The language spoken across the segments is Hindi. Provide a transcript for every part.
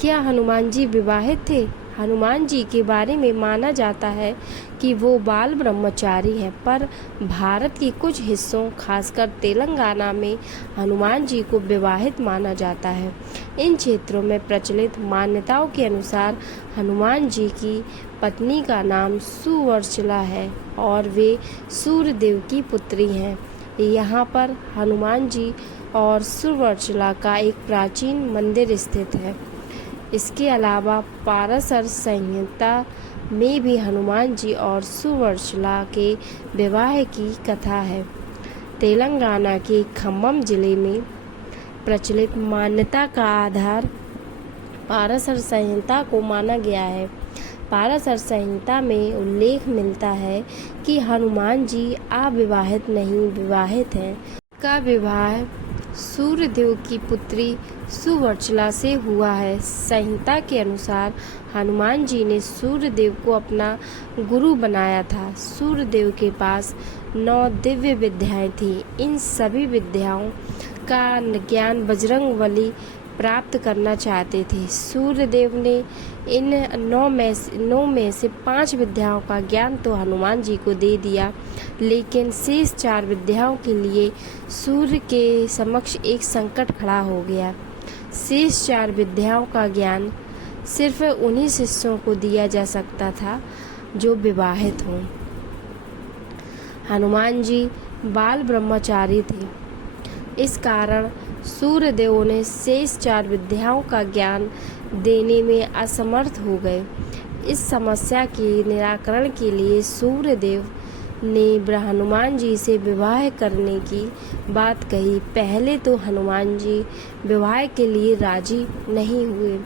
क्या हनुमान जी विवाहित थे? हनुमान जी के बारे में माना जाता है कि वो बाल ब्रह्मचारी हैं, पर भारत के कुछ हिस्सों खासकर तेलंगाना में हनुमान जी को विवाहित माना जाता है। इन क्षेत्रों में प्रचलित मान्यताओं के अनुसार हनुमान जी की पत्नी का नाम सुवर्चला है और वे सूर्यदेव की पुत्री हैं। यहाँ पर हनुमान जी और सुवर्चला का एक प्राचीन मंदिर स्थित है। इसके अलावा पाराशर संहिता में भी हनुमान जी और सुवर्चला के विवाह की कथा है। तेलंगाना के खम्मम जिले में प्रचलित मान्यता का आधार पाराशर संहिता को माना गया है। पाराशर संहिता में उल्लेख मिलता है कि हनुमान जी अविवाहित नहीं विवाहित हैं। का विवाह सूर्यदेव की पुत्री सुवर्चला से हुआ है। संहिता के अनुसार हनुमान जी ने सूर्यदेव को अपना गुरु बनाया था। सूर्यदेव के पास 9 दिव्य विद्याएं थीं। इन सभी विद्याओं का ज्ञान बजरंगबली प्राप्त करना चाहते थे। सूर्यदेव ने इन 9 में से 5 विद्याओं का ज्ञान तो हनुमान जी को दे दिया, लेकिन शेष 4 विद्याओं के लिए सूर्य के समक्ष एक संकट खड़ा हो गया। शेष 4 विद्याओं का ज्ञान सिर्फ उन्हीं शिष्यों को दिया जा सकता था जो विवाहित हों। हनुमान जी बाल ब्रह्मचारी थे, इस कारण सूर्यदेव ने शेष 4 विद्याओं का ज्ञान देने में असमर्थ हो गए। इस समस्या के निराकरण के लिए सूर्यदेव ने हनुमान जी से विवाह करने की बात कही। पहले तो हनुमान जी विवाह के लिए राजी नहीं हुए,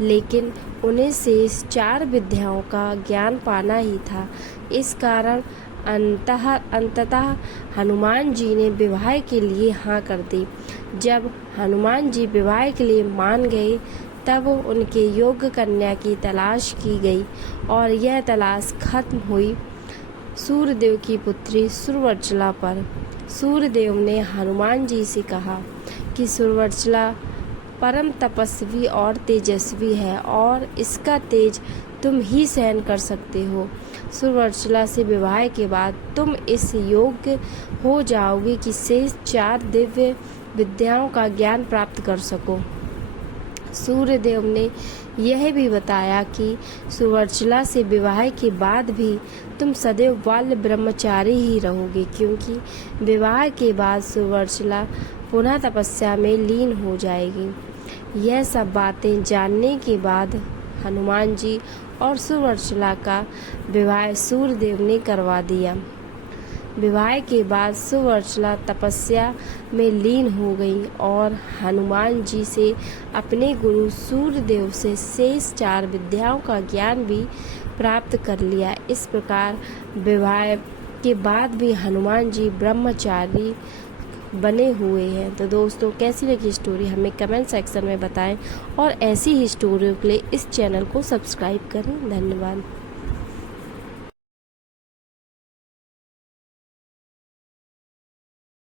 लेकिन उन्हें शेष 4 विद्याओं का ज्ञान पाना ही था। इस कारण अंततः हनुमान जी ने विवाह के लिए हाँ कर दी। जब हनुमान जी विवाह के लिए मान गए, तब उनके योग्य कन्या की तलाश की गई और यह तलाश खत्म हुई सूर्यदेव की पुत्री सुवर्चला पर। सूर्यदेव ने हनुमान जी से कहा कि सुवर्चला परम तपस्वी और तेजस्वी है और इसका तेज तुम ही सहन कर सकते हो। सुवर्चला से विवाह के बाद तुम इस योग्य हो जाओगे कि शेष 4 दिव्य विद्याओं का ज्ञान प्राप्त कर सको। सूर्यदेव ने यह भी बताया कि सुवर्चला से विवाह के बाद भी तुम सदैव बाल ब्रह्मचारी ही रहोगे, क्योंकि विवाह के बाद सुवर्चला पुनः तपस्या में लीन हो जाएगी। यह सब बातें जानने के बाद हनुमान जी और सुवर्चला का विवाह सूर्यदेव ने करवा दिया। विवाह के बाद सुवर्चला तपस्या में लीन हो गई और हनुमान जी से अपने गुरु सूर्यदेव से शेष 4 विद्याओं का ज्ञान भी प्राप्त कर लिया। इस प्रकार विवाह के बाद भी हनुमान जी ब्रह्मचारी बने हुए हैं। तो दोस्तों, कैसी लगी स्टोरी हमें कमेंट सेक्शन में बताएं और ऐसी ही स्टोरियों के लिए इस चैनल को सब्सक्राइब करें। धन्यवाद।